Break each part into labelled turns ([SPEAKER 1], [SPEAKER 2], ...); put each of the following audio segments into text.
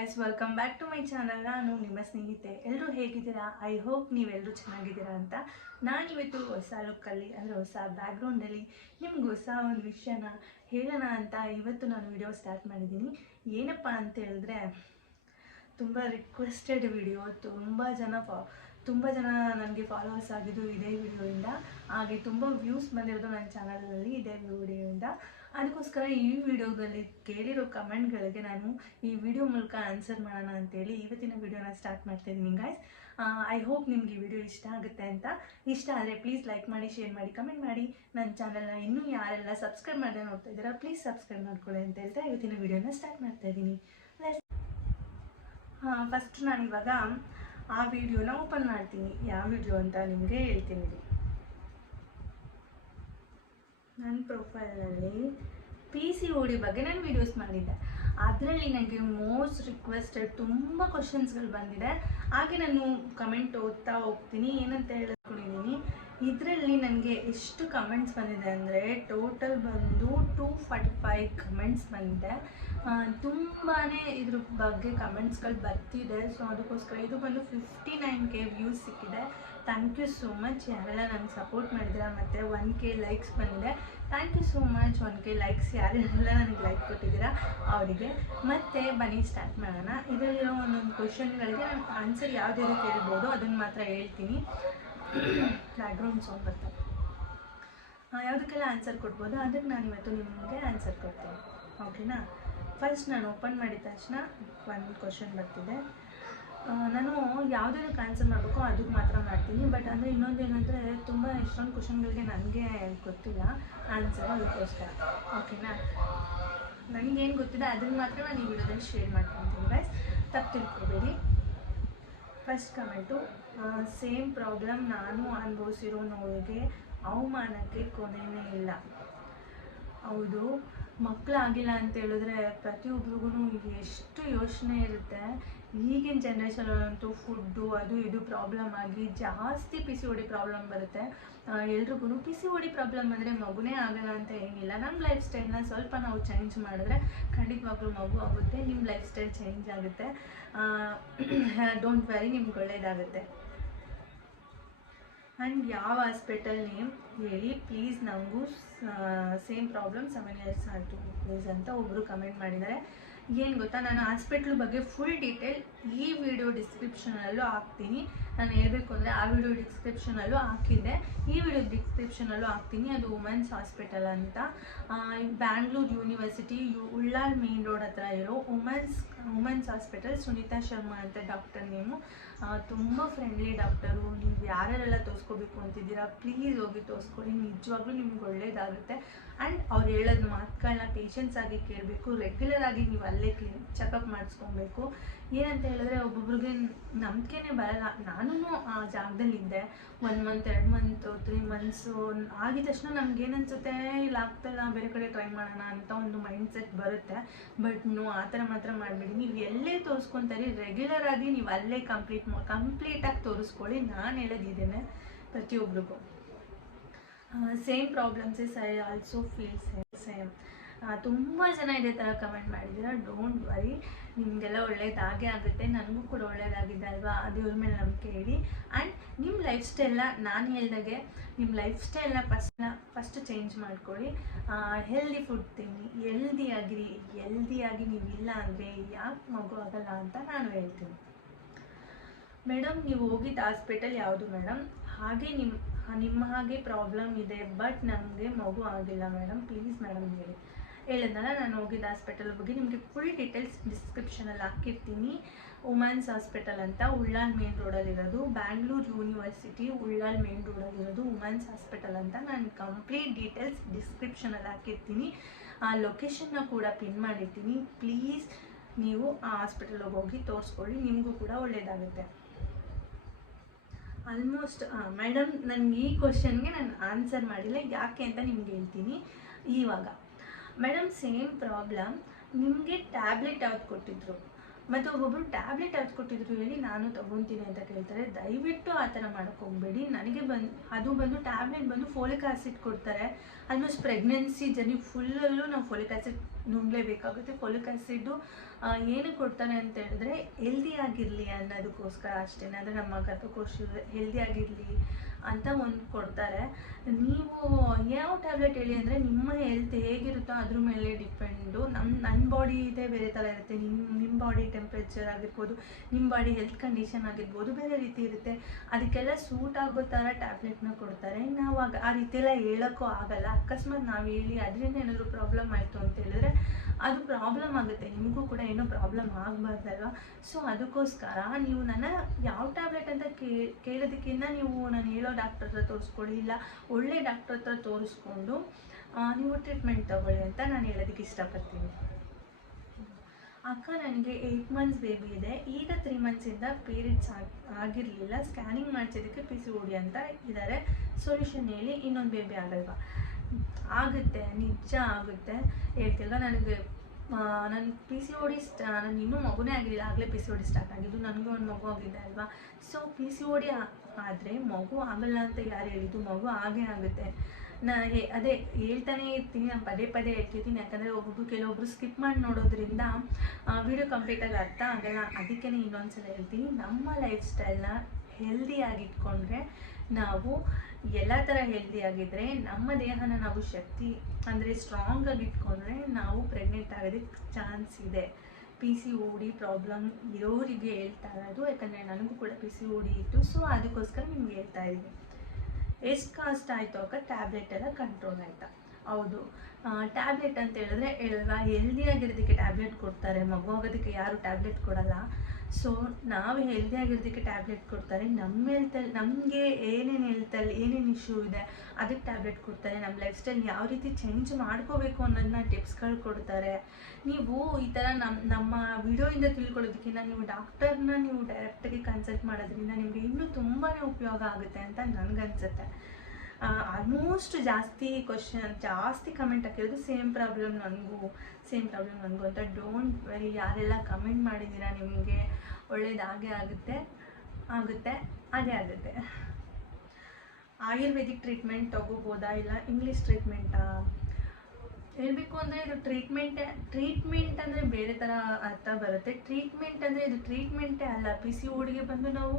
[SPEAKER 1] Guys welcome back to my channel ನಾನು ನಿಮ್ಮ ಸ್ನೇಹಿತೆ. ಎಲ್ಲರೂ ಹೇಗಿದ್ದೀರಾ? ಐ ಹೋಪ್ ನೀವೆಲ್ಲರೂ ಚೆನ್ನಾಗಿದ್ದೀರಾ ಅಂತ ನಾನಿವತ್ತು ಹೊಸ ಲುಕ್ಕಲ್ಲಿ ಅಂದರೆ ಹೊಸ ಬ್ಯಾಕ್ಗ್ರೌಂಡಲ್ಲಿ ನಿಮ್ಗೆ ಹೊಸ ಒಂದು ವಿಷಯನ ಹೇಳೋಣ ಅಂತ ಇವತ್ತು ನಾನು ವಿಡಿಯೋ ಸ್ಟಾರ್ಟ್ ಮಾಡಿದ್ದೀನಿ. ಏನಪ್ಪ ಅಂತ ಹೇಳಿದ್ರೆ, ತುಂಬ ರಿಕ್ವೆಸ್ಟೆಡ್ ವಿಡಿಯೋ ತುಂಬ ಜನ ಫಾ ತುಂಬ ಜನ ನನಗೆ ಫಾಲೋವರ್ಸ್ ಆಗಿದ್ದು ಇದೇ ವಿಡಿಯೋಯಿಂದ ಹಾಗೆ ತುಂಬ ವ್ಯೂಸ್ ಬಂದಿರೋದು ನನ್ನ ಚಾನಲಲ್ಲಿ ಇದೇ ವಿಡಿಯೋಯಿಂದ ಅದಕ್ಕೋಸ್ಕರ ಈ ವಿಡಿಯೋದಲ್ಲಿ ಕೇಳಿರೋ ಕಮೆಂಟ್ಗಳಿಗೆ ನಾನು ಈ ವಿಡಿಯೋ ಮೂಲಕ ಆನ್ಸರ್ ಮಾಡೋಣ ಅಂತೇಳಿ ಇವತ್ತಿನ ವಿಡಿಯೋನ ಸ್ಟಾರ್ಟ್ ಮಾಡ್ತಾ ಇದ್ದೀನಿ ಗಾಯ್ಸ್ ಐ ಹೋಪ್ ನಿಮ್ಗೆ ಈ ವಿಡಿಯೋ ಇಷ್ಟ ಆಗುತ್ತೆ ಅಂತ. ಇಷ್ಟ ಆದರೆ ಪ್ಲೀಸ್ ಲೈಕ್ ಮಾಡಿ ಶೇರ್ ಮಾಡಿ ಕಮೆಂಟ್ ಮಾಡಿ. ನನ್ನ ಚಾನಲ್ನ ಇನ್ನೂ ಯಾರೆಲ್ಲ ಸಬ್ಸ್ಕ್ರೈಬ್ ಮಾಡದೆ ನೋಡ್ತಾ ಇದ್ದೀರಾ ಪ್ಲೀಸ್ ಸಬ್ಸ್ಕ್ರೈಬ್ ಮಾಡ್ಕೊಳ್ಳಿ ಅಂತ ಹೇಳ್ತಾ ಇವತ್ತಿನ ವಿಡಿಯೋನ ಸ್ಟಾರ್ಟ್ ಮಾಡ್ತಾ ಇದ್ದೀನಿ. ಫಸ್ಟ್ ನಾನು ಇವಾಗ ಆ ವಿಡಿಯೋನ ಓಪನ್ ಮಾಡ್ತೀನಿ. ಯಾವ ವಿಡಿಯೋ ಅಂತ ನಿಮಗೆ ಹೇಳ್ತೀನಿ. ನನ್ನ ಪ್ರೊಫೈಲಲ್ಲಿ ಪಿ ಸಿ ಓ ಡಿ ಬಗ್ಗೆ ನಾನು ವೀಡಿಯೋಸ್ ಮಾಡಿದ್ದೆ. ಅದರಲ್ಲಿ ನನಗೆ ಮೋಸ್ಟ್ ರಿಕ್ವೆಸ್ಟೆಡ್ ತುಂಬ ಕ್ವಶನ್ಸ್ಗಳು ಬಂದಿದೆ. ಹಾಗೆ ನಾನು ಕಮೆಂಟ್ ಓದ್ತಾ ಹೋಗ್ತೀನಿ, ಏನಂತ ಹೇಳ್ಕೊಂಡಿದ್ದೀನಿ ಇದರಲ್ಲಿ ನನಗೆ ಎಷ್ಟು ಕಮೆಂಟ್ಸ್ ಬಂದಿದೆ ಅಂದರೆ ಟೋಟಲ್ ಬಂದು ಟೂ ಫಾರ್ಟಿ ಫೈವ್ ಕಮೆಂಟ್ಸ್ ಬಂದಿದೆ ತುಂಬಾ ಇದ್ರ ಬಗ್ಗೆ ಕಮೆಂಟ್ಸ್ಗಳು ಬರ್ತಿದೆ. ಸೊ ಅದಕ್ಕೋಸ್ಕರ ಇದು ಬಂದು ಫಿಫ್ಟಿ ನೈನ್ ಕೆ ವ್ಯೂಸ್ ಸಿಕ್ಕಿದೆ. ಥ್ಯಾಂಕ್ ಯು ಸೋ ಮಚ್ ಯಾರೆಲ್ಲ ನನಗೆ ಸಪೋರ್ಟ್ ಮಾಡಿದ್ದೀರಾ ಮತ್ತು ಒನ್ ಕೆ ಲೈಕ್ಸ್ ಬಂದಿದೆ thank you so much one K likes ಯಾರೆಲ್ಲ ನನಗೆ ಲೈಕ್ ಕೊಟ್ಟಿದ್ದೀರಾ ಅವರಿಗೆ. ಮತ್ತೆ ಬನ್ನಿ ಸ್ಟಾರ್ಟ್ ಮಾಡೋಣ. ಇದರಲ್ಲಿರೋ ಒಂದೊಂದು ಕ್ವಶನ್ಗಳಿಗೆ ನಾನು ಆನ್ಸರ್ ಯಾವ್ದು ಕೇಳ್ಬೋದು ಅದನ್ನು ಮಾತ್ರ ಹೇಳ್ತೀನಿ. ಬ್ಯಾಕ್ಗ್ರೌಂಡ್ ಸಾಂಗ್ ಬರ್ತದೆ ಯಾವುದಕ್ಕೆಲ್ಲ ಆನ್ಸರ್ ಕೊಡ್ಬೋದು? ಅದಕ್ಕೆ ನಾನು ಇವತ್ತು ನಿಮಗೆ ಆನ್ಸರ್ ಕೊಡ್ತೀನಿ. ಓಕೆನಾ ಫಸ್ಟ್ ನಾನು ಓಪನ್ ಮಾಡಿದ ತಕ್ಷಣ ಒಂದು ಕ್ವಶನ್ ಬರ್ತಿದೆ. ನಾನು ಯಾವುದೇ ಕ್ಯಾನ್ಸಲ್ ಮಾಡಬೇಕು ಅದಕ್ಕೆ ಮಾತ್ರ ಮಾಡ್ತೀನಿ. ಬಟ್ ಅಂದರೆ ಇನ್ನೊಂದು ಏನಂದರೆ ತುಂಬ ಎಷ್ಟೊಂದು ಕ್ವಶನ್ಗಳಿಗೆ ನನಗೆ ಗೊತ್ತಿಲ್ಲ. ಆನ್ಸರ್ ಅದಕ್ಕೋಸ್ಕರ. ಓಕೆನಾ ನನಗೇನು ಗೊತ್ತಿದೆ ಅದನ್ನು ಮಾತ್ರ ನಾನು ಈ ವಿಡಿಯೋದಲ್ಲಿ ಶೇರ್ ಮಾಡ್ಕೊತೀನಿ ಬಸ್ ತಪ್ಪು ತಿಳ್ಕೊಬೇಡಿ. ಫಸ್ಟ್ ಕಮೆಂಟು ಸೇಮ್ ಪ್ರಾಬ್ಲಮ್ ನಾನು ಅನುಭವಿಸಿರೋ ನೋವಿಗೆ ಅವಮಾನಕ್ಕೆ ಕೊನೆಯೇ ಇಲ್ಲ. ಹೌದು. ಮಕ್ಕಳಾಗಿಲ್ಲ ಅಂತ ಹೇಳಿದ್ರೆ ಪ್ರತಿಯೊಬ್ರಿಗೂ ಎಷ್ಟು ಯೋಚನೆ ಇರುತ್ತೆ. ಈಗಿನ ಜನ್ರೇಷನಲ್ಲಂತೂ ಫುಡ್ಡು ಅದು ಇದು ಪ್ರಾಬ್ಲಮ್ ಆಗಿ ಜಾಸ್ತಿ ಪಿ ಸಿ ಒಡಿ ಪ್ರಾಬ್ಲಮ್ ಬರುತ್ತೆ. ಎಲ್ರಿಗೂ ಪಿ ಸಿ ಒಡಿ ಪ್ರಾಬ್ಲಮ್ ಅಂದರೆ ಮಗುನೇ ಆಗಲ್ಲ ಅಂತ ಏನಿಲ್ಲ. ನಮ್ಮ ಲೈಫ್ ಸ್ಟೈಲ್ನ ಸ್ವಲ್ಪ ನಾವು ಚೇಂಜ್ ಮಾಡಿದ್ರೆ ಖಂಡಿತವಾಗ್ಲೂ ಮಗು ಆಗುತ್ತೆ ನಿಮ್ಮ ಲೈಫ್ ಸ್ಟೈಲ್ ಚೇಂಜ್ ಆಗುತ್ತೆ ಡೋಂಟ್ ವ್ಯಾರಿ ನಿಮ್ಗೆ ಒಳ್ಳೇದಾಗುತ್ತೆ. ಆ್ಯಂಡ್ ಯಾವ ಹಾಸ್ಪಿಟಲ್ ನೇಮ್ ಹೇಳಿ ಪ್ಲೀಸ್ ನನಗೂ ಸೇಮ್ ಪ್ರಾಬ್ಲಮ್ ಸೆವೆನ್ ಇಯರ್ಸ್ ಆಯಿತು ಪ್ಲೀಸ್ ಅಂತ ಒಬ್ಬರು ಕಮೆಂಟ್ ಮಾಡಿದ್ದಾರೆ. ಏನು ಗೊತ್ತಾ? ನಾನು ಹಾಸ್ಪಿಟ್ಲ್ ಬಗ್ಗೆ ಫುಲ್ ಡೀಟೇಲ್ ಈ ವಿಡಿಯೋ ಡಿಸ್ಕ್ರಿಪ್ಷನಲ್ಲೂ ಹಾಕ್ತೀನಿ. ನಾನು ಹೇಳಬೇಕು ಅಂದರೆ ಆ ವಿಡಿಯೋ ಡಿಸ್ಕ್ರಿಪ್ಷನಲ್ಲೂ ಹಾಕಿದ್ದೆ. ಈ ವಿಡಿಯೋ ಡಿಸ್ಕ್ರಿಪ್ಷನಲ್ಲೂ ಹಾಕ್ತೀನಿ. ಅದು ವುಮೆನ್ಸ್ ಹಾಸ್ಪಿಟಲ್ ಅಂತ. ಬ್ಯಾಂಗ್ಳೂರ್ ಯೂನಿವರ್ಸಿಟಿ ಯು ಉಳ್ಳಾಲ್ ಮೇನ್ ರೋಡ್ ಹತ್ರ ಇರೋ women's women's hospital Sunita Sharma ಅಂತ ಡಾಕ್ಟರ್ ನೇಮು ತುಂಬ ಫ್ರೆಂಡ್ಲಿ ಡಾಕ್ಟರು ನೀವು ಯಾರ್ಯಾರೆಲ್ಲ ತೋರಿಸ್ಕೋಬೇಕು ಅಂತಿದ್ದೀರಾ ಪ್ಲೀಸ್ ಹೋಗಿ ತೋರಿಸ್ಕೊಳ್ಳಿ ನಿಜವಾಗ್ಲೂ ನಿಮ್ಗೆ ಒಳ್ಳೇದಾಗುತ್ತೆ. ಆ್ಯಂಡ್ ಅವ್ರು ಹೇಳೋದು ಮಾತುಗಳನ್ನ ಪೇಷನ್ಸ್ ಕೇಳಬೇಕು. ರೆಗ್ಯುಲರ್ ಆಗಿ ನೀವು ಅಲ್ಲೇ ಕ್ಲಿನಿಕ್ ಚೆಕಪ್ ಮಾಡಿಸ್ಕೊಬೇಕು. ಏನಂತ ಹೇಳಿದ್ರೆ ಒಬ್ಬೊಬ್ರಿಗೆ ನಂಬಿಕೆನೇ ಬರಲ್ಲ. ನಾನು ಆ ಜಾಗದಲ್ಲಿದ್ದೆ. ಒನ್ ಮಂತ್ ಎರಡು ಮಂತು ತ್ರೀ ಮಂತ್ಸು ಆಗಿದ ತಕ್ಷಣ ನಮ್ಗೆ ಏನನ್ಸುತ್ತೆ ಇಲ್ಲ, ಆಗ್ತಲ್ಲ, ಬೇರೆ ಕಡೆ ಟ್ರೈ ಮಾಡೋಣ ಅಂತ ಒಂದು ಮೈಂಡ್ ಸೆಟ್ ಬರುತ್ತೆ. ಬಟ್ ನೋ ಆ ಥರ ಮಾತ್ರ ಮಾಡಬೇಡಿ. ನೀವು ಎಲ್ಲೇ ತೋರಿಸ್ಕೊತಾರೆ ರೆಗ್ಯುಲರ್ ಆಗಿ ನೀವು ಅಲ್ಲೇ ಕಂಪ್ಲೀಟ್ ಕಂಪ್ಲೀಟಾಗಿ ತೋರಿಸ್ಕೊಳ್ಳಿ. ನಾನು ಹೇಳೋದಿದ್ದೇನೆ ಪ್ರತಿಯೊಬ್ರಿಗೂ. Same problems is I also feel same same ತುಂಬ ಜನ ಇದೇ ಥರ ಕಮೆಂಟ್ ಮಾಡಿದ್ದೀರಾ? ಡೋಂಟ್ ವರಿ ನಿಮಗೆಲ್ಲ ಒಳ್ಳೇದಾಗೇ ಆಗುತ್ತೆ. ನನಗೂ ಕೂಡ ಒಳ್ಳೇದಾಗಿದೆ ಅಲ್ವಾ? ದೇವ್ರ ಮೇಲೆ ನಂಬಿಕೆ ಇಡಿ. ಆ್ಯಂಡ್ ನಿಮ್ಮ ಲೈಫ್ ಸ್ಟೈಲ್ನ ನಾನು ಹೇಳ್ದಾಗೆ ನಿಮ್ಮ ಲೈಫ್ ಸ್ಟೈಲ್ನ ಫಸ್ಟ್ನ ಫಸ್ಟ್ ಚೇಂಜ್ ಮಾಡ್ಕೊಳ್ಳಿ. ಹೆಲ್ದಿ ಫುಡ್ ತಿನ್ನಿ. ಹೆಲ್ದಿ ಆಗಿರಿ. ಹೆಲ್ದಿಯಾಗಿ ನೀವು ಇಲ್ಲ ಅಂದರೆ ಯಾಕೆ ಮಗು ಆಗಲ್ಲ ಅಂತ ನಾನು ಹೇಳ್ತೀನಿ. ಮೇಡಮ್ ನೀವು ಹೋಗಿದ್ದ ಹಾಸ್ಪಿಟಲ್ ಯಾವುದು ಮೇಡಮ್ ಹಾಗೆ ನಿಮ್ಮ ನಿಮ್ಮ ಹಾಗೆ ಪ್ರಾಬ್ಲಮ್ ಇದೆ ಬಟ್ ನನಗೆ ಮಗು ಆಗಿಲ್ಲ ಮೇಡಮ್ ಪ್ಲೀಸ್ ಮೇಡಮ್ ಹೇಳಿ. ಹೇಳಿದ್ನಲ್ಲ, ನಾನು ಹೋಗಿದ್ದ ಹಾಸ್ಪಿಟಲ್ ಬಗ್ಗೆ. ನಿಮಗೆ ಫುಲ್ ಡೀಟೇಲ್ಸ್ ಡಿಸ್ಕ್ರಿಪ್ಷನಲ್ಲಿ ಹಾಕಿರ್ತೀನಿ. ವುಮೆನ್ಸ್ ಹಾಸ್ಪಿಟಲ್ ಅಂತ ಉಳ್ಳಾಲ್ ಮೇನ್ ರೋಡಲ್ಲಿರೋದು ಬ್ಯಾಂಗ್ಳೂರ್ ಯೂನಿವರ್ಸಿಟಿ ಉಳ್ಳಾಲ್ ಮೇನ್ ರೋಡಲ್ಲಿರೋದು ವುಮೆನ್ಸ್ ಹಾಸ್ಪಿಟಲ್ ಅಂತ ನಾನು ಕಂಪ್ಲೀಟ್ ಡೀಟೇಲ್ಸ್ ಡಿಸ್ಕ್ರಿಪ್ಷನಲ್ಲಿ ಹಾಕಿರ್ತೀನಿ. ಆ ಲೊಕೇಶನ್ನ ಕೂಡ ಪಿನ್ ಮಾಡಿರ್ತೀನಿ. ಪ್ಲೀಸ್ ನೀವು ಆ ಹಾಸ್ಪಿಟಲ್ಗೆ ಹೋಗಿ ತೋರಿಸ್ಕೊಳ್ಳಿ. ನಿಮಗೂ ಕೂಡ ಒಳ್ಳೆಯದಾಗುತ್ತೆ ಆಲ್ಮೋಸ್ಟ್ ಮೇಡಮ್ ನನಗೆ ಈ ಕ್ವಶನ್ಗೆ ನಾನು ಆನ್ಸರ್ ಮಾಡಿಲ್ಲ. ಯಾಕೆ ಅಂತ ನಿಮ್ಗೆ ಹೇಳ್ತೀನಿ. ಇವಾಗ. ಮೇಡಮ್ ಸೇಮ್ ಪ್ರಾಬ್ಲಮ್ ನಿಮಗೆ ಟ್ಯಾಬ್ಲೆಟ್ ಯಾವ್ದು ಕೊಟ್ಟಿದ್ರು. ಮತ್ತು ಒಬ್ಬೊಬ್ರು ಟ್ಯಾಬ್ಲೆಟ್ ಯಾವ್ದು ಕೊಟ್ಟಿದ್ರು ಹೇಳಿ ನಾನು ತೊಗೊತೀನಿ ಅಂತ ಕೇಳ್ತಾರೆ. ದಯವಿಟ್ಟು ಆ ಥರ ಹೋಗಬೇಡಿ. ನನಗೆ ಬಂದು, ಅದು ಬಂದು ಟ್ಯಾಬ್ಲೆಟ್ ಬಂದು ಫೋಲಿಕ್ ಆ್ಯಸಿಡ್ ಕೊಡ್ತಾರೆ. ಆಲ್ಮೋಸ್ಟ್ ಪ್ರೆಗ್ನೆನ್ಸಿ ಜರ್ನಿ ಫುಲ್ಲಲ್ಲೂ ನಾವು ಫೋಲಿಕ್ ಆ್ಯಸಿಡ್ ನುಂಗ್ಲೇಬೇಕಾಗುತ್ತೆ. ಫೋಲಿಕ್ ಆ್ಯಸಿಡ್ಡು ಏನು ಕೊಡ್ತಾರೆ ಅಂತ ಹೇಳಿದ್ರೆ ಹೆಲ್ದಿ ಆಗಿರಲಿ ಅನ್ನೋದಕ್ಕೋಸ್ಕರ ಅಷ್ಟೇ ಅಂದರೆ ನಮ್ಮ ಗರ್ಭಕೋಶ ಹೆಲ್ದಿ ಆಗಿರಲಿ ಅಂತ ಒಂದು ಕೊಡ್ತಾರೆ. ನೀವು ಯಾವ ಟ್ಯಾಬ್ಲೆಟ್ ಹೇಳಿ ಅಂದರೆ ನಿಮ್ಮ ಹೆಲ್ತ್ ಹೇಗಿರುತ್ತೋ ಅದ್ರ ಮೇಲೆ ಡಿಪೆಂಡು ನಮ್ಮ ನನ್ನ ಬಾಡಿ ಇದೆ ಬೇರೆ ಥರ ಇರುತ್ತೆ. ನಿಮ್ಮ ನಿಮ್ಮ ಬಾಡಿ ಟೆಂಪ್ರೇಚರ್ ಆಗಿರ್ಬೋದು ನಿಮ್ಮ ಬಾಡಿ ಹೆಲ್ತ್ ಕಂಡೀಷನ್ ಆಗಿರ್ಬೋದು, ಬೇರೆ ರೀತಿ ಇರುತ್ತೆ. ಅದಕ್ಕೆಲ್ಲ ಸೂಟ್ ಆಗೋ ಥರ ಟ್ಯಾಬ್ಲೆಟ್ನ ಕೊಡ್ತಾರೆ. ನಾವು ಆಗ ಆ ರೀತಿ ಎಲ್ಲ ಹೇಳೋಕ್ಕೂ ಆಗಲ್ಲ. ಅಕಸ್ಮಾತ್ ನಾವು ಹೇಳಿ ಅದರಿಂದ ಏನಾದರೂ ಪ್ರಾಬ್ಲಮ್ ಆಯಿತು ಅಂತ ಹೇಳಿದ್ರೆ ಅದು ಪ್ರಾಬ್ಲಮ್ ಆಗುತ್ತೆ. ನಿಮಗೂ ಕೂಡ ಏನೂ ಪ್ರಾಬ್ಲಮ್ ಆಗಬಾರ್ದಲ್ವ? ಸೊ ಅದಕ್ಕೋಸ್ಕರ ನೀವು ನನ್ನ ಯಾವ ಟ್ಯಾಬ್ಲೆಟ್ ಅಂತ ಕೇಳೋದಕ್ಕಿಂತ ನೀವು ನಾನು ಹೇಳೋ ಡಾಕ್ಟರ್ ಹತ್ರ ತೋರಿಸ್ಕೊಳ್ಳಿ, ಇಲ್ಲ ಒಳ್ಳೆ ಡಾಕ್ಟರ್ ಹತ್ರ ತೋರಿಸ್ಕೊಂಡು ನೀವು ಟ್ರೀಟ್ಮೆಂಟ್ ತಗೊಳ್ಳಿ ಅಂತ ನಾನು ಹೇಳೋದಕ್ಕೆ ಇಷ್ಟಪಡ್ತೀನಿ. ಅಕ್ಕ ನನಗೆ ಏಯ್ಟ್ ಮಂತ್ಸ್ ಬೇಬಿ ಇದೆ. ಈಗ ತ್ರೀ ಮಂತ್ಸಿಂದ ಪೀರಿಯಡ್ಸ್ ಆಗಿ, ಆಗಿರಲಿಲ್ಲ. ಸ್ಕ್ಯಾನಿಂಗ್ ಮಾಡಿಸಿದ್ದಕ್ಕೆ ಪಿ ಸಿ ಓಡಿ ಅಂತ ಇದ್ದಾರೆ ಸೊಲ್ಯೂಷನ್ ಹೇಳಿ ಇನ್ನೊಂದು ಬೇಬಿ ಆಗಲ್ವಾ? ಆಗುತ್ತೆ, ನಿಜ ಆಗುತ್ತೆ. ಹೇಳ್ತಿಲ್ವ ನನಗೆ? ನನ್ನ ಪಿ ಸಿ ಓಡಿ ಸ್ಟ ನಾನು ಇನ್ನೂ ಮಗುನೇ ಆಗಿಲ್ಲ ಆಗಲೇ ಪಿ ಸಿ ಓಡಿ ಸ್ಟಾರ್ಟ್ ಆಗಿದ್ದು. ನನಗೂ ಒಂದು ಮಗು ಆಗಿದೆ ಅಲ್ವಾ? ಸೊ ಪಿ ಸಿ ಓಡಿ ಆದರೆ ಮಗು ಆಗಲ್ಲ ಅಂತ ಯಾರು ಹೇಳಿದ್ದು? ಮಗು ಆಗೇ ಆಗುತ್ತೆ. ನಾ ಹೇ- ಅದೇ ಹೇಳ್ತಾನೆ ಇರ್ತೀನಿ, ನಾನು ಪದೇ ಪದೇ ಹೇಳ್ತಿರ್ತೀನಿ. ಯಾಕಂದರೆ ಒಬ್ಬೊಬ್ರು ಕೆಲವೊಬ್ರು ಸ್ಕಿಪ್ ಮಾಡಿ ನೋಡೋದ್ರಿಂದ ವಿಡಿಯೋ ಕಂಪ್ಲೀಟಾಗಿ ಅರ್ಥ ಆಗಲ್ಲ. ಅದಕ್ಕೆ ಇನ್ನೊಂದ್ಸಲ ಹೇಳ್ತೀನಿ. ನಮ್ಮ ಲೈಫ್ ಸ್ಟೈಲ್ನ ಹೆಲ್ದಿಯಾಗಿ ಇಟ್ಕೊಂಡ್ರೆ ನಾವು ಎಲ್ಲ ಥರ ಹೆಲ್ದಿಯಾಗಿದ್ದರೆ ನಮ್ಮ ದೇಹನ ನಾವು ಶಕ್ತಿ, ಅಂದರೆ ಸ್ಟ್ರಾಂಗಾಗಿ ಇಟ್ಕೊಂಡ್ರೆ ನಾವು ಪ್ರೆಗ್ನೆಂಟ್ ಆಗೋದಕ್ಕೆ ಚಾನ್ಸ್ ಇದೆ. P C O D problem ಇರೋರಿಗೆ ಹೇಳ್ತಾ ಇರೋದು, ಯಾಕಂದರೆ ನನಗೂ ಕೂಡ ಪಿ ಸಿ ಓ ಡಿ ಇತ್ತು ಸೊ ಅದಕ್ಕೋಸ್ಕರ ನಿಮ್ಗೆ ಹೇಳ್ತಾ ಇದ್ದೀನಿ. ಎಷ್ಟು ಕಾಸ್ಟ್ ಆಯಿತು ಅಕ್ಕ ಟ್ಯಾಬ್ಲೆಟ್ ಎಲ್ಲ ಕಂಟ್ರೋಲ್ ಆಯಿತಾ? ಹೌದು. ಟ್ಯಾಬ್ಲೆಟ್ ಅಂತ ಹೇಳಿದ್ರೆ, ಅಲ್ವಾ ಹೆಲ್ದಿಯಾಗಿರೋದಕ್ಕೆ ಟ್ಯಾಬ್ಲೆಟ್ ಕೊಡ್ತಾರೆ ಮಗು ಆಗೋದಕ್ಕೆ ಯಾರು ಟ್ಯಾಬ್ಲೆಟ್ ಕೊಡಲ್ಲ. ಸೊ ನಾವು ಹೆಲ್ದಿ ಆಗಿರೋದಕ್ಕೆ ಟ್ಯಾಬ್ಲೆಟ್ ಕೊಡ್ತಾರೆ. ನಮ್ಮ ಹೆಲ್ತಲ್ಲಿ ನಮಗೆ ಏನೇನು ಹೆಲ್ತಲ್ಲಿ ಏನೇನು ಇಶ್ಯೂ ಇದೆ, ಅದಕ್ಕೆ ಟ್ಯಾಬ್ಲೆಟ್ ಕೊಡ್ತಾರೆ. ನಮ್ಮ ಲೈಫ್ ಸ್ಟೈಲ್ ಯಾವ ರೀತಿ ಚೇಂಜ್ ಮಾಡ್ಕೋಬೇಕು ಅನ್ನೋದನ್ನ ಟಿಪ್ಸ್ಗಳು ಕೊಡ್ತಾರೆ. ನೀವು ಈ ಥರ ನಮ್ಮ ನಮ್ಮ ವಿಡಿಯೋಯಿಂದ ತಿಳ್ಕೊಳ್ಳೋದಕ್ಕಿಂತ ನೀವು ಡಾಕ್ಟರ್ನ ನೀವು ಡೈರೆಕ್ಟಾಗಿ ಕನ್ಸಲ್ಟ್ ಮಾಡೋದ್ರಿಂದ ನಿಮಗೆ ಇನ್ನೂ ತುಂಬಾ ಉಪಯೋಗ ಆಗುತ್ತೆ ಅಂತ ನನಗನ್ಸುತ್ತೆ. ಆಲ್ಮೋಸ್ಟ್ ಜಾಸ್ತಿ ಕ್ವಶನ್ ಜಾಸ್ತಿ ಕಮೆಂಟ್ ಹಾಕಿರೋದು ಸೇಮ್ ಪ್ರಾಬ್ಲಮ್ ನನಗೂ ಸೇಮ್ ಪ್ರಾಬ್ಲಮ್ ನನಗೂ ಅಂತ ಡೋಂಟ್ ವೆರಿ ಯಾರೆಲ್ಲ ಕಮೆಂಟ್ ಮಾಡಿದ್ದೀರಾ ನಿಮಗೆ ಒಳ್ಳೇದಾಗೇ ಆಗುತ್ತೆ ಆಗುತ್ತೆ, ಹಾಗೇ ಆಗುತ್ತೆ. ಆಯುರ್ವೇದಿಕ್ ಟ್ರೀಟ್ಮೆಂಟ್ ತಗೋಬೋದಾ ಇಲ್ಲ ಇಂಗ್ಲೀಷ್ ಟ್ರೀಟ್ಮೆಂಟಾ ಹೇಳಬೇಕು ಅಂದರೆ ಇದು ಟ್ರೀಟ್ಮೆಂಟೇ ಟ್ರೀಟ್ಮೆಂಟ್ ಅಂದರೆ ಬೇರೆ ಥರ ಅರ್ಥ ಬರುತ್ತೆ. ಟ್ರೀಟ್ಮೆಂಟ್ ಅಂದರೆ ಇದು ಟ್ರೀಟ್ಮೆಂಟೇ ಅಲ್ಲ. ಪಿ ಸಿ ಓಡಿಗೆ ಬಂದು ನಾವು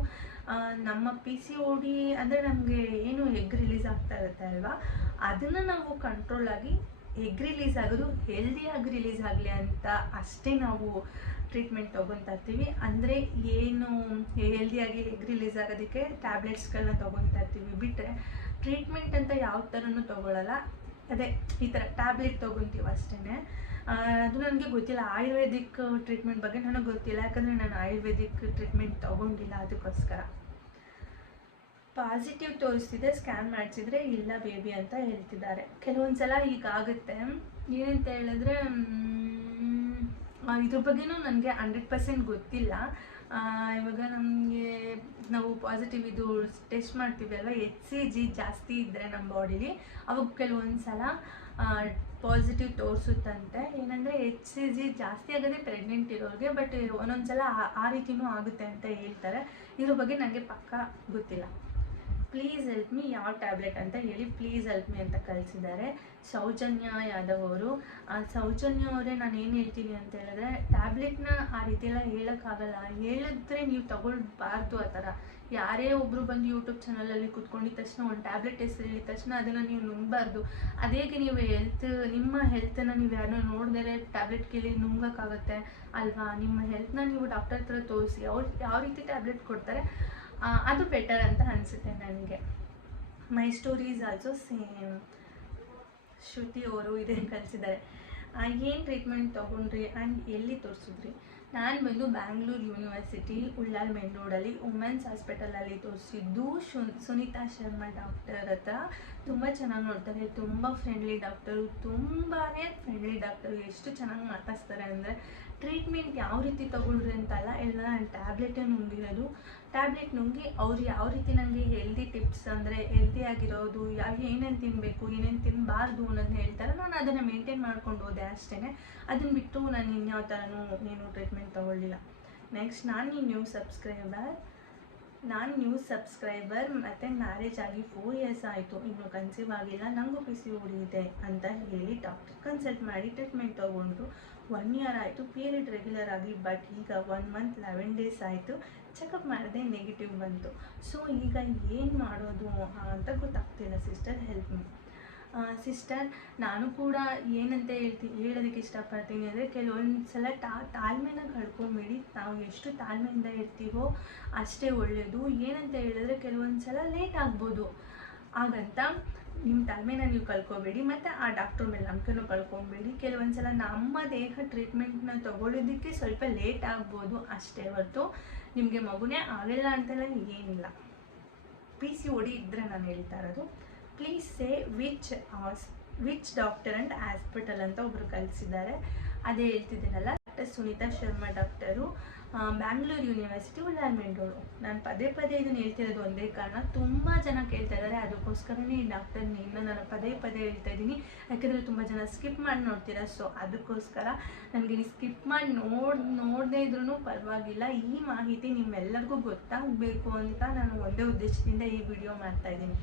[SPEAKER 1] ನಮ್ಮ ಪಿ ಸಿ ಓಡಿ ಅಂದರೆ ನಮಗೆ ಏನು ಎಗ್ ರಿಲೀಸ್ ಆಗ್ತಾ ಇರುತ್ತೆ ಅಲ್ವಾ? ಅದನ್ನು ನಾವು ಕಂಟ್ರೋಲ್ ಆಗಿ ಎಗ್ ರಿಲೀಸ್ ಆಗೋದು ಹೆಲ್ದಿಯಾಗಿ ರಿಲೀಸ್ ಆಗಲಿ ಅಂತ ಅಷ್ಟೇ ನಾವು ಟ್ರೀಟ್ಮೆಂಟ್ ತೊಗೊತಾ ಇರ್ತೀವಿ. ಅಂದರೆ ಏನು ಹೆಲ್ದಿಯಾಗಿ ಎಗ್ ರಿಲೀಸ್ ಆಗೋದಕ್ಕೆ ಟ್ಯಾಬ್ಲೆಟ್ಸ್ಗಳನ್ನ ತೊಗೊತಾ ಇರ್ತೀವಿ. ಬಿಟ್ಟರೆ ಟ್ರೀಟ್ಮೆಂಟ್ ಅಂತ ಯಾವ ಥರನೂ ತೊಗೊಳಲ್ಲ. ಅದೇ, ಈ ಥರ ಟ್ಯಾಬ್ಲೆಟ್ ತೊಗೊತೀವಿ ಅಷ್ಟೇ ಅದು ನನಗೆ ಗೊತ್ತಿಲ್ಲ, ಆಯುರ್ವೇದಿಕ್ ಟ್ರೀಟ್ಮೆಂಟ್ ಬಗ್ಗೆ ನನಗೆ ಗೊತ್ತಿಲ್ಲ, ಯಾಕಂದರೆ ನಾನು ಆಯುರ್ವೇದಿಕ್ ಟ್ರೀಟ್ಮೆಂಟ್ ತೊಗೊಂಡಿಲ್ಲ ಅದಕ್ಕೋಸ್ಕರ. ಪಾಸಿಟಿವ್ ತೋರಿಸ್ತಿದೆ ಸ್ಕ್ಯಾನ್ ಮಾಡಿಸಿದ್ರೆ ಇಲ್ಲ ಬೇಬಿ ಅಂತ ಹೇಳ್ತಿದ್ದಾರೆ. ಕೆಲವೊಂದು ಸಲ ಹೀಗಾಗುತ್ತೆ ಏನಂತ ಹೇಳಿದ್ರೆ ಇದ್ರ ಬಗ್ಗೆನೂ ನನಗೆ ಹಂಡ್ರೆಡ್ ಪರ್ಸೆಂಟ್ ಗೊತ್ತಿಲ್ಲ. ಇವಾಗ ನಮಗೆ ನಾವು ಪಾಸಿಟಿವ್ ಇದು ಟೆಸ್ಟ್ ಮಾಡ್ತೀವಿ ಅಲ್ವ? ಎಚ್ ಸಿ ಜಿ ಜಾಸ್ತಿ ಇದ್ದರೆ ನಮ್ಮ ಬಾಡಿಲಿ ಅವಾಗ ಕೆಲವೊಂದು ಸಲ ಪಾಸಿಟಿವ್ ತೋರಿಸುತ್ತಂತೆ. ಏನಂದರೆ ಎಚ್ ಸಿ ಜಿ ಜಾಸ್ತಿ ಆಗೋದೇ ಪ್ರೆಗ್ನೆಂಟ್ ಇರೋರಿಗೆ ಬಟ್ ಒಂದೊಂದು ಸಲ ಆ- ರೀತಿಯೂ ಆಗುತ್ತೆ ಅಂತ ಹೇಳ್ತಾರೆ. ಇದ್ರ ಬಗ್ಗೆ ನನಗೆ ಪಕ್ಕ ಗೊತ್ತಿಲ್ಲ. ಪ್ಲೀಸ್ ಹೆಲ್ಪ್ ಮೀ ಯಾವ ಟ್ಯಾಬ್ಲೆಟ್ ಅಂತ ಹೇಳಿ ಪ್ಲೀಸ್ ಹೆಲ್ಪ್ ಮೀ ಅಂತ ಕಳಿಸಿದ್ದಾರೆ. ಸೌಜನ್ಯ ಯಾದವ್ ಅವರು. ಆ ಸೌಜನ್ಯ ಅವರೇ ನಾನು ಏನು ಹೇಳ್ತೀನಿ ಅಂತ ಹೇಳಿದ್ರೆ ಟ್ಯಾಬ್ಲೆಟ್ನ ಆ ರೀತಿ ಎಲ್ಲ ಹೇಳೋಕ್ಕಾಗಲ್ಲ. ಹೇಳಿದ್ರೆ ನೀವು ತಗೊಳ್ಬಾರ್ದು ಆ ಥರ. ಯಾರೇ ಒಬ್ಬರು ಬಂದು ಯೂಟ್ಯೂಬ್ ಚಾನಲಲ್ಲಿ ಕುತ್ಕೊಂಡಿದ್ದ ತಕ್ಷಣ, ಒಂದು ಟ್ಯಾಬ್ಲೆಟ್ ಹೆಸರು ಹೇಳಿದ ತಕ್ಷಣ ಅದನ್ನು ನೀವು ನುಂಗಬಾರ್ದು. ಅದೇಗೆ ನೀವು ಹೆಲ್ತ್ ನಿಮ್ಮ ಹೆಲ್ತನ್ನು ನೀವು ಯಾರನ್ನೋ ನೋಡಿದರೆ ಟ್ಯಾಬ್ಲೆಟ್ ಕೇಳಿ ನುಂಗಕ್ಕಾಗತ್ತೆ ಅಲ್ವಾ? ನಿಮ್ಮ ಹೆಲ್ತ್ನ ನೀವು ಡಾಕ್ಟರ್ ಹತ್ರ ತೋರಿಸಿ, ಅವ್ರು ಯಾವ ರೀತಿ ಟ್ಯಾಬ್ಲೆಟ್ ಕೊಡ್ತಾರೆ ಅದು ಬೆಟರ್ ಅಂತ ಅನಿಸುತ್ತೆ ನನಗೆ. My story is also same Shruti ಅವರು ಇದೇ ಕಲಿಸಿದ್ದಾರೆ ಏನು ಟ್ರೀಟ್ಮೆಂಟ್ ತೊಗೊಂಡ್ರಿ? ಆ್ಯಂಡ್ ಎಲ್ಲಿ ತೋರಿಸಿದ್ರಿ? ನಾನು ಬಂದು ಬ್ಯಾಂಗ್ಳೂರು ಯೂನಿವರ್ಸಿಟಿ ಉಳ್ಳಾಲ್ ಮೇನ್ ರೋಡಲ್ಲಿ ವುಮೆನ್ಸ್ ಹಾಸ್ಪಿಟಲಲ್ಲಿ ತೋರಿಸಿದ್ದು ಶು, ಸುನೀತಾ ಶರ್ಮಾ ಡಾಕ್ಟರ್ ಹತ್ರ. ತುಂಬ ಚೆನ್ನಾಗಿ ನೋಡ್ತಾರೆ. ತುಂಬ ಫ್ರೆಂಡ್ಲಿ ಡಾಕ್ಟರು ತುಂಬಾ ಫ್ರೆಂಡ್ಲಿ ಡಾಕ್ಟರು ಎಷ್ಟು ಚೆನ್ನಾಗಿ ಮಾತಾಡ್ತಾರೆ ಅಂದರೆ ಟ್ರೀಟ್ಮೆಂಟ್ ಯಾವ ರೀತಿ ತೊಗೊಳ್ರಿ ಅಂತಲ್ಲ ಎಲ್ಲ ನಾನು ಟ್ಯಾಬ್ಲೆಟೇ ನುಂಗಿರೋದು. ಟ್ಯಾಬ್ಲೆಟ್ ನುಂಗಿ ಅವ್ರು ಯಾವ ರೀತಿ ನನಗೆ ಹೆಲ್ದಿ ಟಿಪ್ಸ್ ಅಂದರೆ ಹೆಲ್ದಿ ಆಗಿರೋದು ಯಾವ ಏನೇನು ತಿನ್ನಬೇಕು ಏನೇನು ತಿನ್ನಬಾರ್ದು ಅನ್ನೋದನ್ನ ಹೇಳ್ತಾರೆ ನಾನು ಅದನ್ನು ಮೇಂಟೈನ್ ಮಾಡ್ಕೊಂಡು ಹೋದೆ ಅಷ್ಟೇ ಅದನ್ನು ಬಿಟ್ಟು ನಾನು ಇನ್ಯಾವ ಥರನೂ ಏನು ಟ್ರೀಟ್ಮೆಂಟ್ ತೊಗೊಳ್ಳಿಲ್ಲ. ನೆಕ್ಸ್ಟ್ ನಾನು ಈ ನ್ಯೂ ಸಬ್ಸ್ಕ್ರೈಬರ್ ನಾನು ನ್ಯೂ ಸಬ್ಸ್ಕ್ರೈಬರ್ ಮತ್ತು ಮ್ಯಾರೇಜ್ ಆಗಿ ಫೋರ್ ಇಯರ್ಸ್ ಆಯಿತು, ಇನ್ನು ಕನ್ಸೀವ್ ಆಗಿಲ್ಲ ನನಗೂ ಪಿ ಸಿ ಇದೆ ಅಂತ ಹೇಳಿ ಡಾಕ್ಟರ್ ಕನ್ಸಲ್ಟ್ ಮಾಡಿ ಟ್ರೀಟ್ಮೆಂಟ್ ತೊಗೊಂಡು ಒನ್ ಇಯರ್ ಆಯಿತು ಪೀರಿಯಡ್ ರೆಗ್ಯುಲರ್ ಆಗಿ ಬಟ್ ಈಗ ಒನ್ ಮಂತ್ ಲೆವೆನ್ ಡೇಸ್ ಆಯಿತು ಚೆಕಪ್ ಮಾಡಿದೆ ನೆಗೆಟಿವ್ ಬಂತು. ಸೊ ಈಗ ಏನು ಮಾಡೋದು ಅಂತ ಗೊತ್ತಾಗ್ತಿಲ್ಲ ಸಿಸ್ಟರ್ ಹೆಲ್ಪ್ ಸಿಸ್ಟರ್ ನಾನು ಕೂಡ ಏನಂತ ಹೇಳ್ತೀನಿ ಹೇಳೋದಕ್ಕೆ ಇಷ್ಟಪಡ್ತೀನಿ ಅಂದರೆ ಕೆಲವೊಂದು ಸಲ ತಾ, ತಾಳ್ಮೆನ ಕಳ್ಕೊಂಬೇಡಿ. ನಾವು ಎಷ್ಟು ತಾಳ್ಮೆಯಿಂದ ಇರ್ತೀವೋ ಅಷ್ಟೇ ಒಳ್ಳೆಯದು ಏನಂತ ಹೇಳಿದ್ರೆ ಕೆಲವೊಂದು ಸಲ ಲೇಟ್ ಆಗ್ಬೋದು. ಹಾಗಂತ ನಿಮ್ಮ ತಾಳ್ಮೆನ ನೀವು ಕಳ್ಕೊಬೇಡಿ. ಮತ್ತು ಆ ಡಾಕ್ಟ್ರ್ ಮೇಲೆ ನಂಬಿಕೆನೂ ಕಳ್ಕೊಬೇಡಿ. ಕೆಲವೊಂದು ಸಲ ನಮ್ಮ ದೇಹ ಟ್ರೀಟ್ಮೆಂಟ್ನ ತಗೊಳ್ಳೋದಕ್ಕೆ ಸ್ವಲ್ಪ ಲೇಟ್ ಆಗ್ಬೋದು ಅಷ್ಟೇ ಹೊರತು ನಿಮಗೆ ಮಗುನೇ ಆಗಿಲ್ಲ ಅಂತೆಲ್ಲ ಏನಿಲ್ಲ. ಪಿ ಸಿ ಒಡಿ ಇದ್ದರೆ ನಾನು ಹೇಳ್ತಾ ಇರೋದು. Please say which has which doctor and hospital ಅಂತ ಒಬ್ರು ಕಲಿಸಿದ್ದಾರೆ ಅದೇ ಹೇಳ್ತಿದ್ದೀನಲ್ಲ, doctor Sunita Sharma doctor Bangalore university ಉಳ್ಳಾಲ್ಮೆಂಡೋಳು ನಾನು ಪದೇ ಪದೇ ಇದನ್ನು ಹೇಳ್ತಿರೋದು ಒಂದೇ ಕಾರಣ, ತುಂಬ ಜನ ಕೇಳ್ತಾ ಇದ್ದಾರೆ. ಅದಕ್ಕೋಸ್ಕರನೇ ಈ ಡಾಕ್ಟರ್ ನೇಮ್ನ ನಾನು ಪದೇ ಪದೇ ಹೇಳ್ತಾ ಇದ್ದೀನಿ. ಯಾಕೆಂದರೆ ತುಂಬ ಜನ ಸ್ಕಿಪ್ ಮಾಡಿ ನೋಡ್ತೀರಾ? ಸೊ ಅದಕ್ಕೋಸ್ಕರ ನನಗೆ ನೀವು ಸ್ಕಿಪ್ ಮಾಡಿ ನೋಡಿ, ನೋಡದೇ ಇದ್ರೂ ಪರವಾಗಿಲ್ಲ. ಈ ಮಾಹಿತಿ ನಿಮ್ಮೆಲ್ಲರಿಗೂ ಗೊತ್ತಾಗಬೇಕು ಅಂತ ನಾನು ಒಂದೇ ಉದ್ದೇಶದಿಂದ ಈ ವಿಡಿಯೋ ಮಾಡ್ತಾ ಇದ್ದೀನಿ.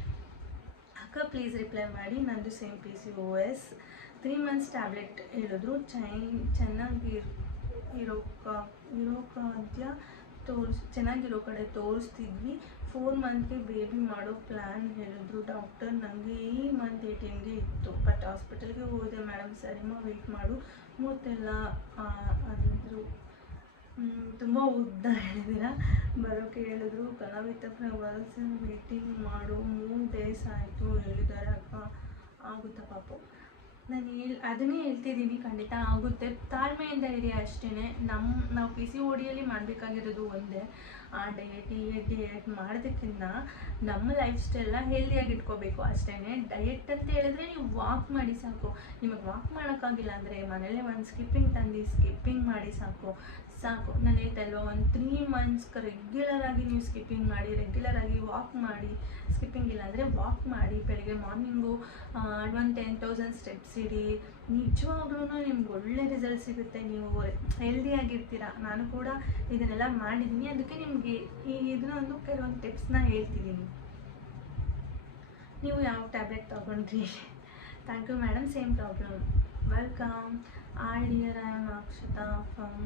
[SPEAKER 1] ಅಕ್ಕ ಪ್ಲೀಸ್ ರಿಪ್ಲೈ ಮಾಡಿ. ನಂದು same P C O S three months tablet ಹೇಳಿದ್ರು. ಚೈ, ಚೆನ್ನಾಗಿ ಇರೋಕ ಇರೋಕಾದ್ಯ ತೋರಿಸ್ ಚೆನ್ನಾಗಿರೋ ಕಡೆ ತೋರಿಸ್ತಿದ್ವಿ. ಫೋರ್ ಮಂತ್ಗೆ ಬೇಬಿ ಮಾಡೋ ಪ್ಲ್ಯಾನ್ ಹೇಳಿದ್ರು. ಡಾಕ್ಟರ್ ನನಗೆ ಈ ಮಂತ್ ಏಯ್ಟೀನ್ಗೆ ಇತ್ತು. ಬಟ್ ಹಾಸ್ಪಿಟಲ್ಗೆ ಹೋದೆ ಮೇಡಮ್ ಸರಿಮಾ ವೆಯ್ಟ್ ಮಾಡು. ಮತ್ತೆಲ್ಲ ಅದಿದ್ರು ತುಂಬ ಉದ್ದ ಹೇಳಿದಿರ ಬರೋಕೆ ಹೇಳಿದ್ರು ಕಲಾವಿತ ಪ್ರವಾಸ ಮೀಟಿಂಗ್ ಮಾಡು, ಮೂರು ಡೇಸ್ ಆಯಿತು ಹೇಳಿದ್ದಾರೆ, ಅಕ್ಕ. ಆಗುತ್ತಾ ಪಾಪು. ನಾನು ಹೇಳಿ, ಅದನ್ನೇ ಹೇಳ್ತಿದ್ದೀನಿ ಖಂಡಿತ ಆಗುತ್ತೆ. ತಾಳ್ಮೆಯಿಂದ ಇರಿ ಅಷ್ಟೇ ನಮ್ಮ ನಾವು ಪಿ ಸಿ ಓಡಿಯಲ್ಲಿ ಮಾಡಬೇಕಾಗಿರೋದು ಒಂದೇ. ಆ ಡಯಟ್ ಈ ಡಯಟ್ ಮಾಡೋದಕ್ಕಿಂತ ನಮ್ಮ ಲೈಫ್ ಸ್ಟೈಲ್ನ ಹೆಲ್ದಿಯಾಗಿ ಇಟ್ಕೋಬೇಕು ಅಷ್ಟೇ ಡಯಟ್ ಅಂತ ಹೇಳಿದ್ರೆ ನೀವು ವಾಕ್ ಮಾಡಿ ಸಾಕು. ನಿಮಗೆ ವಾಕ್ ಮಾಡೋಕ್ಕಾಗಿಲ್ಲ ಅಂದರೆ ಮನೇಲೇ ಒಂದು ಸ್ಕಿಪ್ಪಿಂಗ್ ತಂದು ಸ್ಕಿಪ್ಪಿಂಗ್ ಮಾಡಿ ಸಾಕು. ಸಾಕು. ನಾನು ಹೇಳ್ತಾ ಇಲ್ವಾ, ಒಂದು ತ್ರೀ ಮಂತ್ಸ್ ರೆಗ್ಯುಲರ್ ಆಗಿ ನೀವು ಸ್ಕಿಪ್ಪಿಂಗ್ ಮಾಡಿ ರೆಗ್ಯುಲರ್ ಆಗಿ ವಾಕ್ ಮಾಡಿ ಸ್ಕಿಪ್ಪಿಂಗ್ ಇಲ್ಲ ಅಂದರೆ ವಾಕ್ ಮಾಡಿ, ಬೆಳಗ್ಗೆ ಮಾರ್ನಿಂಗು ಒಂದು ಟೆನ್ ತೌಸಂಡ್ ಸ್ಟೆಪ್ಸ್ ಇಡಿ. ನಿಜವಾಗ್ಲೂ ನಿಮ್ಗೆ ಒಳ್ಳೆ ರಿಸಲ್ಟ್ ಸಿಗುತ್ತೆ. ನೀವು ಹೆಲ್ದಿಯಾಗಿರ್ತೀರ ನಾನು ಕೂಡ ಇದನ್ನೆಲ್ಲ ಮಾಡಿದ್ದೀನಿ. ಅದಕ್ಕೆ ನಿಮಗೆ ಈ ಇದನ್ನೊಂದು ಕೆಲವೊಂದು ಟಿಪ್ಸ್ನ ಹೇಳ್ತಿದ್ದೀನಿ. ನೀವು ಯಾವ ಟ್ಯಾಬ್ಲೆಟ್ ತೊಗೊಂಡ್ರಿ? Thank you madam same problem welcome all dear am Akshata from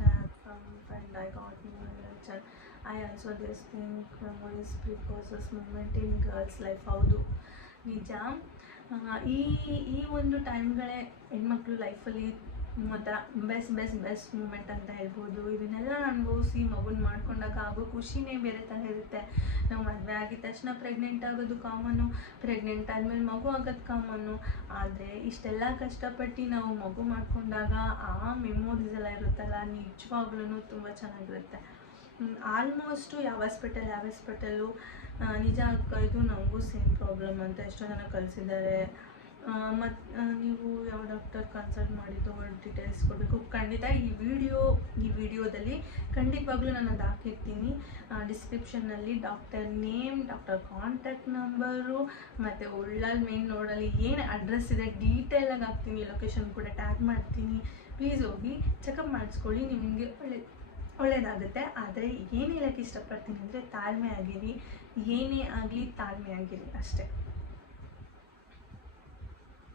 [SPEAKER 1] like from friend I got new relation I also this think memories precious moment in girls life ಹೌದು. ನಿಜ. ಈ ಈ ಒಂದು ಟೈಮ್ಗಳೇ ಹೆಣ್ಮಕ್ಳು ಲೈಫಲ್ಲಿ ಒಂಥರ ಬೆಸ್ಟ್ ಬೆಸ್ಟ್ ಬೆಸ್ಟ್ ಮೂಮೆಂಟ್ ಅಂತ ಹೇಳ್ಬೋದು. ಇದನ್ನೆಲ್ಲ ಅನುಭವಿಸಿ ಮಗುನ ಮಾಡ್ಕೊಂಡಾಗ ಆಗೋ ಖುಷಿನೇ ಬೇರೆ ಥರ ಇರುತ್ತೆ. ನಾವು ಮದುವೆ ಆಗಿದ ತಕ್ಷಣ ಪ್ರೆಗ್ನೆಂಟ್ ಆಗೋದು ಕಾಮನ್ನು ಪ್ರೆಗ್ನೆಂಟ್ ಆದಮೇಲೆ ಮಗು ಆಗೋದು ಕಾಮನ್ನು ಆದರೆ ಇಷ್ಟೆಲ್ಲ ಕಷ್ಟಪಟ್ಟು ನಾವು ಮಗು ಮಾಡಿಕೊಂಡಾಗ ಆ ಮೆಮೊರೀಸ್ ಎಲ್ಲ ಇರುತ್ತಲ್ಲ ನಿಜವಾಗ್ಲೂ ತುಂಬ ಚೆನ್ನಾಗಿರುತ್ತೆ. ಆಲ್ಮೋಸ್ಟು ಯಾವ ಹಾಸ್ಪಿಟಲ್ ಯಾವ ಹಾಸ್ಪಿಟಲ್ಲು ನಿಜ ಇದು ನಮಗೂ ಸೇಮ್ ಪ್ರಾಬ್ಲಮ್ ಅಂತ ಎಷ್ಟೋ ಜನ ಕಳಿಸಿದ್ದಾರೆ ಮತ್ತು ನೀವು ಯಾವ ಡಾಕ್ಟರ್ ಕನ್ಸಲ್ಟ್ ಮಾಡಿದ್ದು ಡೀಟೇಲ್ಸ್ ಕೊಡಬೇಕು. ಖಂಡಿತ ಈ ವಿಡಿಯೋ ಈ ವಿಡಿಯೋದಲ್ಲಿ ಖಂಡಿತವಾಗ್ಲೂ ನಾನು ಅದು ಹಾಕಿರ್ತೀನಿ. ಡಿಸ್ಕ್ರಿಪ್ಷನ್ನಲ್ಲಿ doctor name doctor contact number ಮತ್ತು ಒಳ್ಳಲ್ಲಿ ಮೇನ್ ನೋಡಲ್ಲಿ ಏನು ಅಡ್ರೆಸ್ ಇದೆ ಡೀಟೇಲಾಗಿ ಹಾಕ್ತೀನಿ ಲೊಕೇಶನ್ ಕೂಡ ಟ್ಯಾಗ್ ಮಾಡ್ತೀನಿ. ಪ್ಲೀಸ್ ಹೋಗಿ ಚೆಕಪ್ ಮಾಡಿಸ್ಕೊಳ್ಳಿ, ನಿಮಗೆ ಒಳ್ಳೆ ಒಳ್ಳೆಯದಾಗುತ್ತೆ ಆದರೆ ಏನು ಹೇಳೋಕ್ಕೆ ಇಷ್ಟಪಡ್ತೀನಿ ಅಂದರೆ ತಾಳ್ಮೆ ಆಗಿರಿ, ಏನೇ ಆಗಲಿ ತಾಳ್ಮೆ ಆಗಿರಿ ಅಷ್ಟೇ.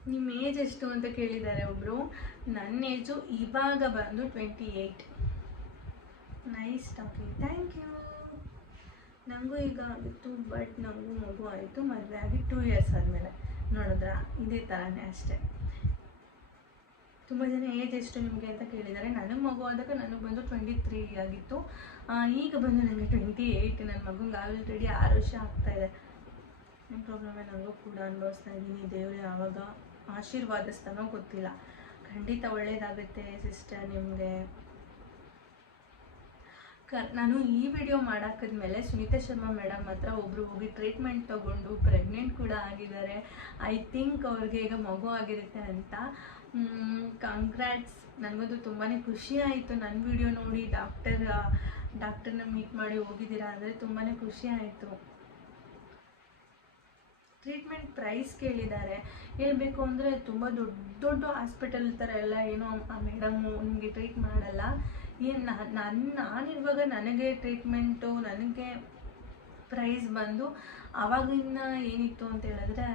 [SPEAKER 1] ನಿಮ್ಮ ಏಜ್ ಎಷ್ಟು ಅಂತ ಕೇಳಿದ್ದಾರೆ ಒಬ್ಬರು ನನ್ನ ಏಜು ಇವಾಗ ಬಂದು twenty eight nice talking thank you ನನಗೂ ಈಗ ಆಗಿತ್ತು ಬಟ್ ನನಗೂ ಮಗು ಆಯಿತು, ಮದುವೆ ಆಗಿ ಟೂ ಇಯರ್ಸ್ ಆದಮೇಲೆ. ನೋಡಿದ್ರಾ? ಇದೇ ಥರನೇ ಅಷ್ಟೇ. ತುಂಬ ಜನ ಏಜ್ ಎಷ್ಟು ನಿಮಗೆ ಅಂತ ಕೇಳಿದ್ದಾರೆ. ನನಗೆ ಮಗು ಆದಾಗ ನನಗೆ ಬಂದು ಟ್ವೆಂಟಿ ತ್ರೀ ಆಗಿತ್ತು ಈಗ ಬಂದು ನನಗೆ ಟ್ವೆಂಟಿ ಏಯ್ಟ್ ನನ್ನ ಮಗುಗೆ ಆಲ್ರೆಡಿ ಆರು ವರ್ಷ ಆಗ್ತಾಯಿದೆ ಪ್ರಾಬ್ಲಮ್ ನನಗೂ ಕೂಡ ಅನುಭವಿಸ್ತಾ ಇದ್ದೀನಿ ದೇವರು ಯಾವಾಗ ಆಶೀರ್ವಾದಿಸ್ತಾನೋ ಗೊತ್ತಿಲ್ಲ. ಖಂಡಿತ ಒಳ್ಳೇದಾಗುತ್ತೆ ಸಿಸ್ಟರ್ ನಿಮಗೆ. ಕ, ನಾನು ಈ ವಿಡಿಯೋ ಮಾಡಾಕಿದ್ಮೇಲೆ ಸುನೀತಾ ಶರ್ಮಾ ಮೇಡಮ್ ಹತ್ರ ಒಬ್ಬರು ಹೋಗಿ ಟ್ರೀಟ್ಮೆಂಟ್ ತೊಗೊಂಡು ಪ್ರೆಗ್ನೆಂಟ್ ಕೂಡ ಆಗಿದ್ದಾರೆ. ಐ ಥಿಂಕ್ ಅವ್ರಿಗೆ ಈಗ ಮಗು ಆಗಿರುತ್ತೆ ಅಂತ. ಕಂಗ್ರ್ಯಾಟ್ಸ್ ನನಗದು ತುಂಬಾ ಖುಷಿ ಆಯಿತು. ನನ್ನ ವಿಡಿಯೋ ನೋಡಿ ಡಾಕ್ಟರ್ ಡಾಕ್ಟರ್ನ ಮೀಟ್ ಮಾಡಿ ಹೋಗಿದ್ದೀರಾ ಅಂದರೆ ತುಂಬಾ ಖುಷಿ ಆಯಿತು. ಟ್ರೀಟ್ಮೆಂಟ್ ಪ್ರೈಸ್ ಕೇಳಿದ್ದಾರೆ. ಹೇಳಬೇಕು ಅಂದರೆ ತುಂಬ ದೊಡ್ಡ ದೊಡ್ಡ ಹಾಸ್ಪಿಟಲ್ ಥರ ಎಲ್ಲ ಏನೋ ಆ ಮೇಡಮ್ಮು ನಿಮಗೆ ಟ್ರೀಟ್ ಮಾಡಲ್ಲ. ಏನು ನಾನು ನಾನಿರುವಾಗ ನನಗೆ ಟ್ರೀಟ್ಮೆಂಟು ನನಗೆ ಪ್ರೈಸ್ ಬಂದು ಆವಾಗಿನ ಏನಿತ್ತು ಅಂತ ಹೇಳಿದ್ರೆ,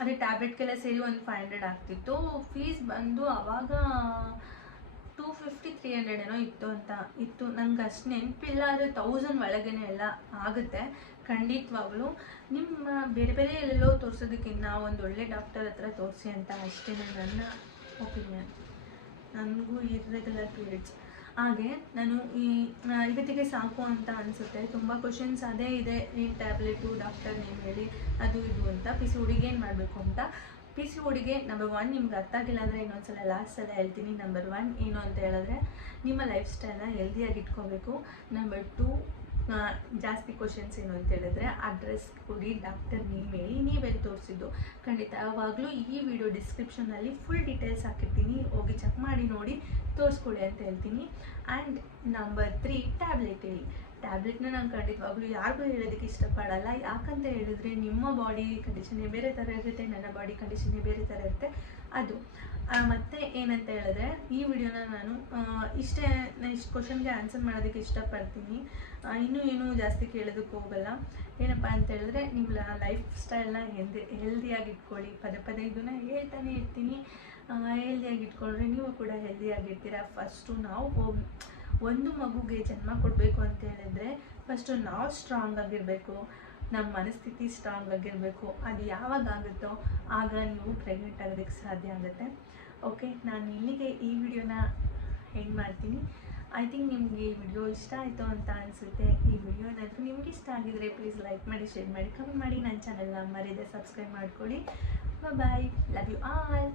[SPEAKER 1] ಅದೇ ಟ್ಯಾಬ್ಲೆಟ್ಗೆಲ್ಲ ಸೇರಿ ಒಂದು ಫೈವ್ ಹಂಡ್ರೆಡ್ ಆಗ್ತಿತ್ತು. ಫೀಸ್ ಬಂದು ಆವಾಗ ಟೂ ಫಿಫ್ಟಿ ತ್ರೀ ಹಂಡ್ರೆಡ್ ಏನೋ ಇತ್ತು ಅಂತ, ಇತ್ತು. ನಂಗೆ ಅಷ್ಟು ನೆನಪಿಲ್ಲ, ಆದರೆ ತೌಸಂಡ್ ಒಳಗೇನೆ ಎಲ್ಲ ಆಗುತ್ತೆ. ಖಂಡಿತವಾಗ್ಲೂ. ನಿಮ್ಮ ಬೇರೆ ಬೇರೆ ಎಲ್ಲೆಲ್ಲೋ ತೋರಿಸೋದಕ್ಕಿಂತ ಒಂದು ಒಳ್ಳೆ ಡಾಕ್ಟರ್ ಹತ್ರ ತೋರಿಸಿ ಅಂತ ಅಷ್ಟೇ ನನ್ನ ಒಪಿನಿಯನ್ ನನಗೂ ಇರ್ರೆಗ್ಯುಲರ್ ಪೀರಿಯಡ್ಸ್ ಹಾಗೆ ನಾನು ಈ ಇವತ್ತಿಗೆ ಸಾಕು ಅಂತ ಅನಿಸುತ್ತೆ. ತುಂಬ ಕ್ವಶನ್ಸ್ ಅದೇ ಇದೆ. ನೀನು ಟ್ಯಾಬ್ಲೆಟು ಡಾಕ್ಟರ್ ನೇಮ್ ಹೇಳಿ ಅದು ಇದು ಅಂತ. ಪಿ ಸಿ ಹುಡುಗಿ ಏನು ಮಾಡಬೇಕು ಅಂತ? ಪಿ ಸಿ ಹುಡುಗಿ ನಂಬರ್ ಒನ್ ನಿಮ್ಗೆ ಅರ್ಥ ಆಗಿಲ್ಲ ಅಂದರೆ ಇನ್ನೊಂದ್ಸಲ ಲಾಸ್ಟ್ ಸಲ ಹೇಳ್ತೀನಿ. ನಂಬರ್ ಒನ್ ಏನು ಅಂತ ಹೇಳಿದ್ರೆ ನಿಮ್ಮ ಲೈಫ್ ಸ್ಟೈಲ್ನ ಹೆಲ್ದಿಯಾಗಿ ಇಟ್ಕೋಬೇಕು. ನಂಬರ್ ಟೂ ಜಾಸ್ತಿ ಕ್ವಶನ್ಸ್ ಏನು ಅಂತ ಹೇಳಿದ್ರೆ ಅಡ್ರೆಸ್ ಕೊಡಿ ಡಾಕ್ಟರ್ ನೇಮ್ ಹೇಳಿ ನೀವೆಲ್ಲಿ ತೋರಿಸಿದ್ದು. ಖಂಡಿತ, ಯಾವಾಗಲೂ ಈ ವಿಡಿಯೋ ಡಿಸ್ಕ್ರಿಪ್ಷನ್ನಲ್ಲಿ ಫುಲ್ ಡೀಟೇಲ್ಸ್ ಹಾಕಿರ್ತೀನಿ. ಹೋಗಿ ಚೆಕ್ ಮಾಡಿ, ನೋಡಿ ತೋರಿಸ್ಕೊಳ್ಳಿ ಅಂತ ಹೇಳ್ತೀನಿ. ಆ್ಯಂಡ್ ನಂಬರ್ ತ್ರೀ ಟ್ಯಾಬ್ಲೆಟ್ ಹೇಳಿ. ಟ್ಯಾಬ್ಲೆಟ್ನ ನಾನು ಖಂಡಿತವಾಗ್ಲೂ ಯಾರಿಗೂ ಹೇಳೋದಕ್ಕೆ ಇಷ್ಟಪಡಲ್ಲ. ಯಾಕಂತ ಹೇಳಿದ್ರೆ ನಿಮ್ಮ ಬಾಡಿ ಕಂಡೀಷನ್ನೇ ಬೇರೆ ಥರ ಇರುತ್ತೆ, ನನ್ನ ಬಾಡಿ ಕಂಡೀಷನ್ನೇ ಬೇರೆ ಥರ ಇರುತ್ತೆ. ಅದು. ಮತ್ತೆ ಏನಂತ ಹೇಳಿದ್ರೆ, ಈ ವಿಡಿಯೋನ ನಾನು ಇಷ್ಟೇ ನಾನು ಇಷ್ಟು ಕ್ವಶನ್ಗೆ ಆನ್ಸರ್ ಮಾಡೋದಕ್ಕೆ ಇಷ್ಟಪಡ್ತೀನಿ. ಇನ್ನೂ ಏನೂ ಜಾಸ್ತಿ ಕೇಳೋದಕ್ಕೆ ಹೋಗಲ್ಲ. ಏನಪ್ಪ ಅಂತ ಹೇಳಿದ್ರೆ, ನಿಮ್ಮ ಲೈಫ್ ಸ್ಟೈಲ್ನ ಹೆಲ್ದಿ ಹೆಲ್ದಿಯಾಗಿ ಇಟ್ಕೊಳ್ಳಿ. ಪದೇ ಪದೇ ಇದನ್ನ ಹೇಳ್ತಾನೆ ಇರ್ತೀನಿ. ಹೆಲ್ದಿಯಾಗಿ ಇಟ್ಕೊಂಡ್ರೆ ನೀವು ಕೂಡ ಹೆಲ್ದಿಯಾಗಿರ್ತೀರ ಫಸ್ಟು ನಾವು ಒಂದು ಮಗುಗೆ ಜನ್ಮ ಕೊಡಬೇಕು ಅಂತ ಹೇಳಿದ್ರೆ ಫಸ್ಟು ನಾವು ಸ್ಟ್ರಾಂಗ್ ಆಗಿರಬೇಕು. ನಮ್ಮ ಮನಸ್ಥಿತಿ ಸ್ಟ್ರಾಂಗ್ ಆಗಿರಬೇಕು. ಅದು ಯಾವಾಗ ಆಗುತ್ತೋ ಆಗ ನೀವು ಪ್ರೆಗ್ನೆಂಟ್ ಆಗೋದಕ್ಕೆ ಸಾಧ್ಯ ಆಗುತ್ತೆ. ಓಕೆ ನಾನು ಇಲ್ಲಿಗೆ ಈ ವಿಡಿಯೋನ ಎಂಡ್ ಮಾಡ್ತೀನಿ. ಐ ಥಿಂಕ್ ನಿಮಗೆ ಈ ವಿಡಿಯೋ ಇಷ್ಟ ಆಯಿತು ಅಂತ ಅನಿಸುತ್ತೆ. ಈ ವಿಡಿಯೋ ಏನಾದರೂ ನಿಮ್ಗೆ ಇಷ್ಟ ಆಗಿದ್ರೆ ಪ್ಲೀಸ್ ಲೈಕ್ ಮಾಡಿ ಶೇರ್ ಮಾಡಿ ಕಮೆಂಟ್ ಮಾಡಿ. ನನ್ನ ಚಾನಲ್ನ ಮರೆಯದೆ ಸಬ್ಸ್ಕ್ರೈಬ್ ಮಾಡ್ಕೊಳ್ಳಿ. Bye love you all